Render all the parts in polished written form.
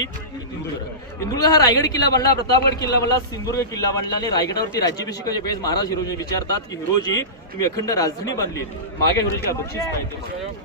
इंदुर्ग हा रायगड किल्ला बनला, प्रतापगड किल्ला बनला, सिंधुदुर्ग किल्ला बनला आणि रायगडावरती राज्याभिषेकाच्या वेळेस महाराज हिरोजी विचारतात की हिरोजी तुम्ही अखंड राजधानी बांधली, मागे हिरोजीला बक्षीस पाहिजे,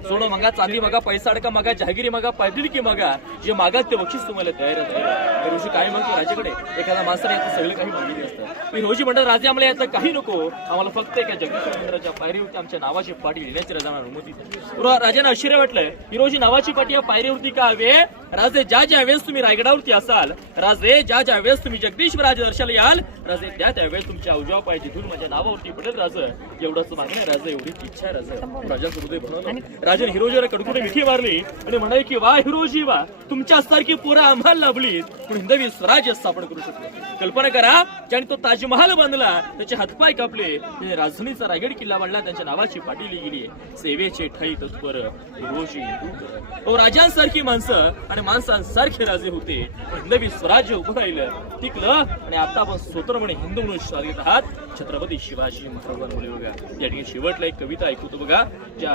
सोनं मागा, चांदी मागा, पैसा अडका मागा, जहागिरी मागा, पैदलकी मागा, जे मागा ते बक्षीस तुम्हाला तयार आहे. हिरोजी काय म्हणतो राजाकडे, एखादा माणसाने याचं सगळं काही मागितलं असतं. हिरोजी म्हणतात राजा आम्हाला याचं काही नको, आम्हाला फक्त एका जगदीश्वर मंदिराच्या पायरीवरती आमच्या नावाची पाटी लिहिण्याची राजा अनुमती द्या. राजाने आश्चर्य वाटलंय, हिरोजी नावाची पाटी या पायरीवरती का हवे? राजे ज्या वेळेस तुम्ही रायगडावरती असाल, राजे ज्या वेळेस तुम्ही जगदीश्वर राजा दर्शनाला याल, राजे त्यावेळेस तुमच्या अवजाव पाहिजे धूल माझ्या नावावरती पडेल. राज एवढंच मागणं राजा, एवढीच इच्छा आहे राजा. राजाचं हृदय भरवलं. राजाने हिरोजीला कडकडे मिठी मारली आणि म्हणाले की वा हिरोजी वा, तुमच्यासारखी पोरं आम्हाला लाभली पण हिंदवी स्वराज्य स्थापन करू शकतो. कल्पना करा, ज्याने तो ताजमहाल बांधला, त्याचे हातपाय कापले, त्याने राजधानीचा रायगड किल्ला बांधला, त्यांच्या नावाची पाटी लिहिली गेली. सेवेचे ठाई तत्पर हिरोजी इंदुरकर. राजांसारखी माणसं आणि माणसांसारखे राजे होते, हिंदवी स्वराज्य उभं राहिलं, टिकलं आणि आता आपण स्वतंत्रपणे हिंदू म्हणून स्वागत आहात छत्रपती शिवाजी महाराजांमुळे. बघा या ठिकाणी शेवटला एक कविता ऐकतो बघा. जे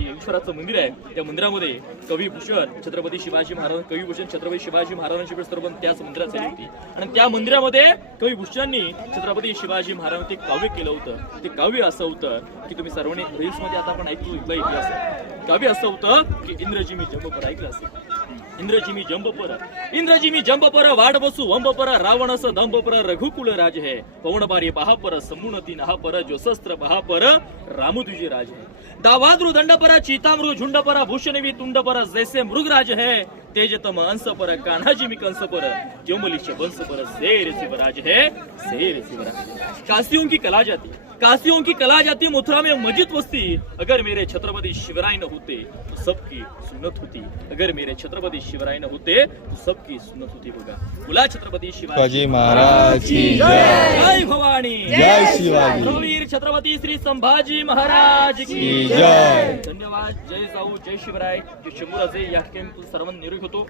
ईश्वराचं मंदिर आहे त्या मंदिरामध्ये कविभूषण छत्रपती शिवाजी महाराज, कविभूषण छत्रपती शिवाजी महाराजांची भेट सर्व त्याच मंदिरात झाली होती आणि त्या मंदिरामध्ये कविभूषणांनी छत्रपती शिवाजी महाराजांनी ते काव्य केलं होतं. ते काव्य असं होतं की तुम्ही सर्वांनी रील्स मध्ये आता आपण ऐकतो इतिहास. काव्य असं होतं की इंद्रजी मी जंबपर ऐकलं असेल. इंद्रजिमी जंबपर वाड बसू वंबपर रावणस दंबपर रघुकुल राज है पवन बारी बहापर समुनती नहापर जो शस्त्र बहापर रामु तुझे राज है दावाद्रु दंडपर चीतामृ झुंडपर भूषणवी तुंडपर जैसे मृगराज है तेजतम अंश पर कान्हाजी मी कंस पर क्योमलिश बंस पर शेर शिवराज है शेर शिवराज. काशियों की कला जाती मथुरा में मस्जिद बसती, अगर मेरे छत्रपति शिवराय न होते तो सबकी सुन्नत होती, अगर मेरे छत्रपति शिवराय न होते तो सबकी सुन्नत होती. बघा बोला छत्रपती शिवाजी महाराज की जय. जय भवानी, जय शिवाजी. वीर छत्रपती श्री संभाजी महाराज की जय. धन्यवाद. जय जाऊ, जय शिवराय, जय शिवराजे. या ठिकाणी सर्वांना निरोप होतो.